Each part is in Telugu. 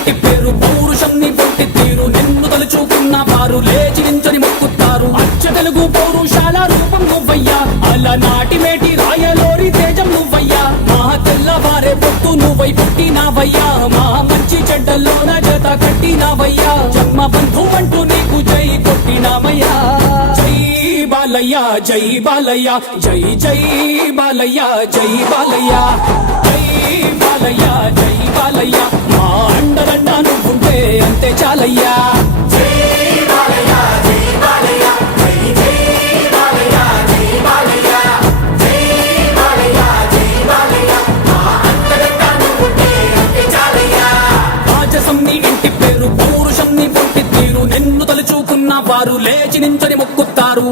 ఇంటి పేరు పౌరుషం నీ పొట్టి తీరు. నిన్ను తలుచుకున్న వారు లేచి నించని మొక్కుతారు. అచ్చ తెలుగు పౌరుషాల రూపం నువ్వయ్యా. అలా నాటి మేటి రాయలోరి తేజం నువ్వయ్యా. మా తెల్లవారే పొత్తు నువ్వై పుట్టినావయ్యా. మా మంచి చెడ్డల్లోన జత కట్టినావయ్యా. జన్మ బంధు అంటూ నీకు జై కొట్టినామయ్యా. బాలయ్యా జై బాలయ్యా జై జై బాలయ్యా జై బాలయ్యా. జై బాలయ్యా జై బాలయ్యా. తలుచుకున్న వారు లేచి నించని మొక్కుతారు.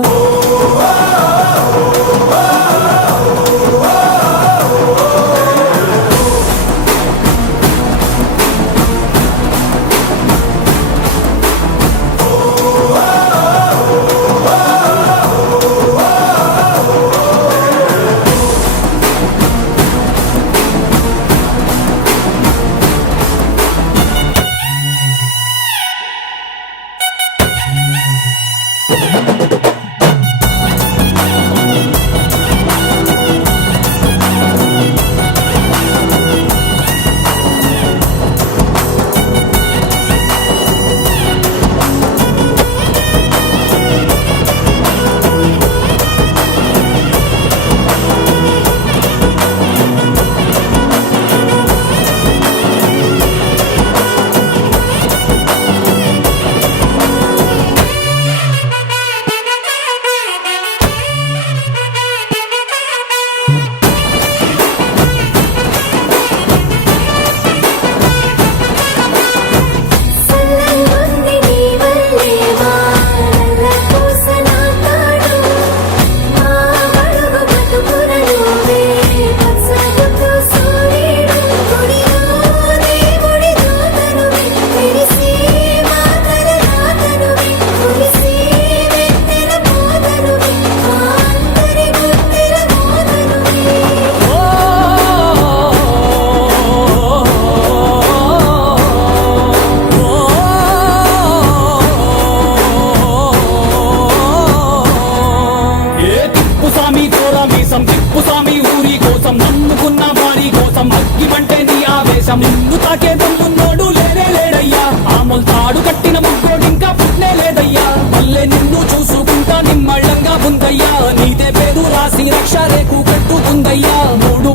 ఊరి కోసం నమ్ముకున్న వారి కోసం. అగ్గిమంటే నీ ఆవేశం. నిన్ను తాకే దమ్మున్నోడు లేనే లేడయ్యా. ఆమల్ తాడు కట్టిన ముక్కోడు ఇంకా పుట్నే లేదయ్యా. మళ్ళీ నిన్ను చూసుకుంటా నిమ్మళ్ళంగా ఉందయ్యా. నీదే పేరు రాసి రక్ష రేకు కట్టుకుందయ్యా మూడు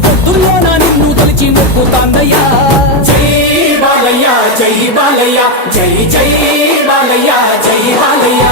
నా నిన్ను తలిచి మొక్కుతాందయ్యా. జై బాలయ్య జై బాలయ్య. జై జై బాలయ్య.